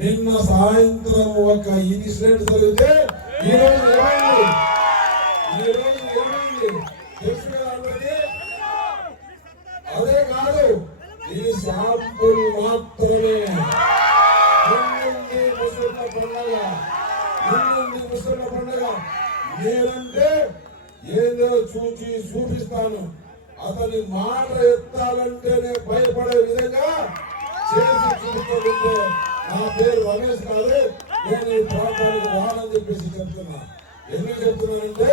నిన్న సాయంత్రం ఒక ఇన్సిడెంట్ జరిగితే ఈరోజు ఏమైంది తెలుసు కదా అందరికీ. అదే కాదు, ఇది శాంపుల్ మాత్రమే. ముసళ్ళ పండుగ నేనంటే ఏదో చూపిస్తాను. అతని మాట ఎత్తాలంటేనే భయపడే విధంగా చేసి చూపిస్తుంటే నా పేరు రమేష్ కాదు, నేను ఈ ప్రాంతానికి రానని చెప్పేసి చెప్తున్నా. ఎందుకు చెప్తున్నానంటే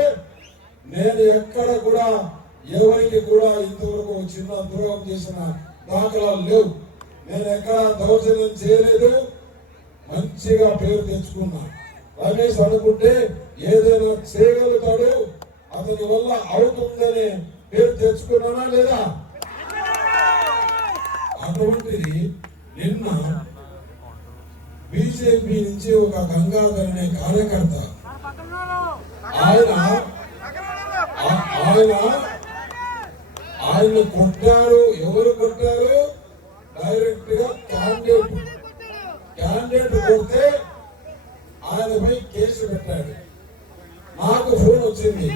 నేను ఎక్కడ కూడా ఎవరికి కూడా ఇంతవరకు చిన్న ద్రోహం చేసిన దాఖలాలు లేవు. నేను ఎక్కడ దౌర్జన్యం చేయలేదు. మంచిగా పేరు తెచ్చుకున్నా. రమేష్ అనుకుంటే ఏదైనా చేయగలుగుతాడు, అతని వల్ల అవుతుందని పేరు తెచ్చుకున్నానా లేదా? అటువంటిది నిన్న బీజేపీ నుంచి ఒక గంగాధర్ అనే కార్యకర్త ఆయన కొట్టారు. ఎవరు కొట్టారు? డైరెక్ట్ గా క్యాండిడేట్ కొడితే ఆయనపై కేసు పెట్టాడు. నాకు ఫోన్ వచ్చింది,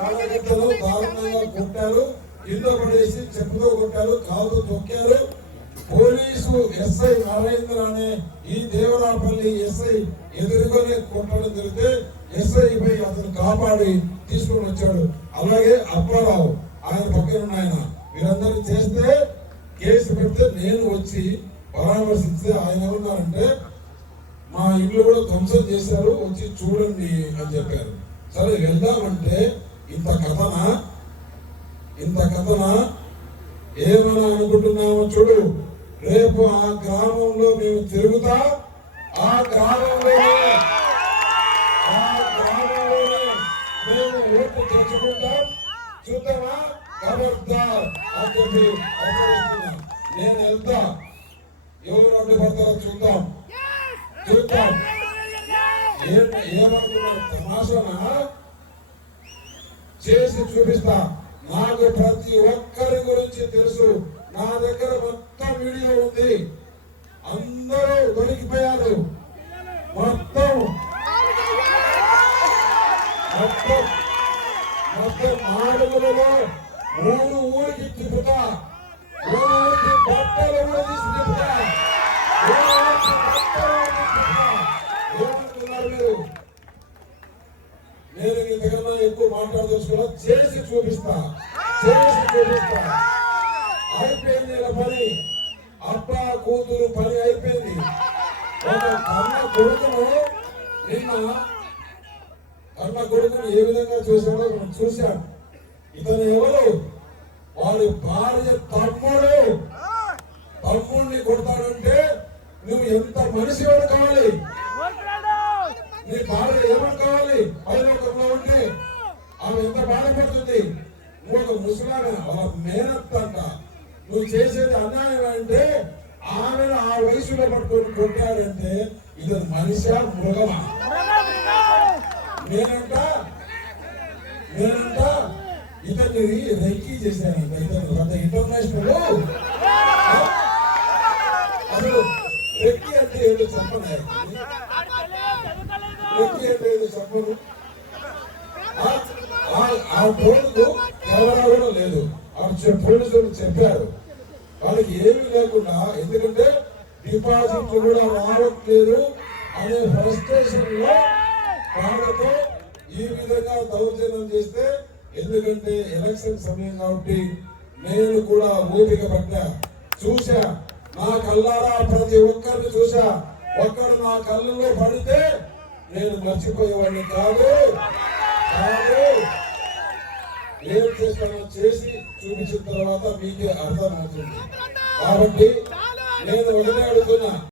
కార్యకర్తలు దారుణంగా కొట్టారు, కింద పడేసి చెప్పుతో కొట్టారు, కాలుతో తొక్కారు. పోలీసు ఎస్ఐ నరేంద్ర అనే ఈ దేవరాపల్లి ఎస్ఐ ఎదురుగానే కొట్టడం జరిగితే ఎస్ఐపై అతను కాపాడి తీసుకొని వచ్చాడు. అలాగే అప్పారావు ఆయన పక్కన ఆయన వీరందరూ చేస్తే కేసు పెడితే నేను వచ్చి పరామర్శిస్తే ఆయన ఏమన్నారంటే మా ఇల్లు కూడా ధ్వంసం చేశారు, వచ్చి చూడండి అని చెప్పారు. సరే వెళ్దామంటే ఇంత కథన ఏమని అనుకుంటున్నామో చూడు. రేపు ఆ గ్రామంలో మేము తిరుగుతా, ఆ గ్రామంలోనే మేము ఓట్లు తెచ్చుకుంటాం. చూద్దామా? ఖబర్దార్ అని చెప్పి హెచ్చరిస్తున్నాం. నేను వెళ్తా, ఎవరు అడ్డుపడతారో చూద్దాం. ఏమనుకున్నారు? తమాషానా చేసి చూపిస్తా. నాకు ప్రతి ఒక్కరి గురించి తెలుసు. నా దగ్గర మొత్తం వీడియో ఉంది. అందరూ దొరికిపోయారు. మొత్తం మాడుగులలో 3 ఊరికి తిప్పుతా. 3 ఊరికి బట్టలు కూడా తీసి తిప్పుతా. ఏమంటున్నారు మీరు? నేను ఇంతకన్నా ఎక్కువ మాట్లాడదలుచుకున్నా. చేసి చూపిస్తా. అయిపోయింది ఇలా పని. అబ్బా కూతురు పని అయిపోయింది. ఒక కన్న కొడుకును ఏ విధంగా చూసాడో మనం చూశాం. ఇతను ఎవరు? వారి భార్య తమ్ముడిని కొడతాడంటే నువ్వు ఎంత మనిషి వాడు కావాలి? నీ భార్య ఏమని కావాలి? పైలోకంలో ఉంటే ఆమె ఎంత బాధపడుతుంది? నువ్వు ఒక ముసలాగా అలా మేనత్ అంట. నువ్వు చేసేది అన్యాయం అంటే ఆమెను ఆ వయసులో పట్టుకొని కొట్టాడంటే ఇతను మనిషా మృగమా? నేనంట ఇతన్ని రెక్కీ చేశానంట. ఇతను పెద్ద ఇంటర్నేషనల్. అసలు రెక్కీ అంటే ఏదో చెప్పను. రెక్కీ అంటే ఏదో చెప్పను. ఆ రోజు కెమెరా కూడా లేదు. పోలీసులు చెప్పారు వాళ్ళకి ఏమీ లేకుండా. ఎందుకంటే డిపాజిట్లు కూడా రావట్లేదు అనే ఫ్రస్ట్రేషన్ లో వాళ్ళతో ఈ విధంగా దౌర్జన్యం చేస్తే, ఎందుకంటే ఎలక్షన్ సమయం కాబట్టి నేను కూడా ఓపిక పట్టా. చూసా, నా కళ్ళారా ప్రతి ఒక్కరిని చూసా. ఒక్కడు నా కళ్ళలో పడితే నేను మర్చిపోయేవాడిని కాదు. ఏం చేస్తానో చేసి చూపించిన తర్వాత మీకే అర్థమవుతుంది. కాబట్టి నేను ఒకటే అడుగుతున్నా,